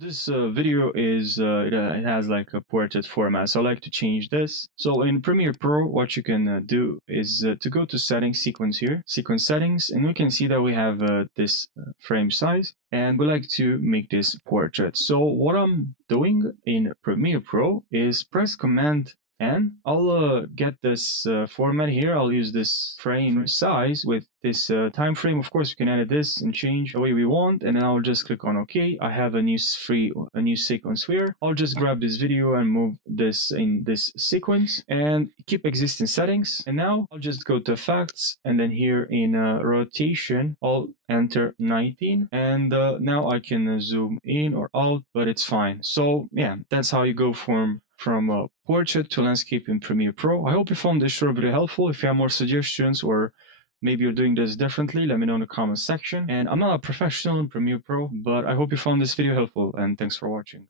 This video is it has like a portrait format, so I like to change this. So in Premiere Pro, what you can do is to go to settings, sequence here, sequence settings, and we can see that we have this frame size, and we like to make this portrait. So what I'm doing in Premiere Pro is press Command and I'll get this format here. I'll use this frame size with this time frame. Of course, we can edit this and change the way we want, and then I'll just click on OK. I have a new sequence here. I'll just grab this video and move this in this sequence and keep existing settings. And now I'll just go to Effects, and then here in Rotation, I'll enter 19, and now I can zoom in or out, but it's fine. So yeah, that's how you go from portrait to landscape in Premiere Pro. I hope you found this short video helpful. If you have more suggestions or maybe you're doing this differently, let me know in the comment section. And I'm not a professional in Premiere Pro, but I hope you found this video helpful, and thanks for watching.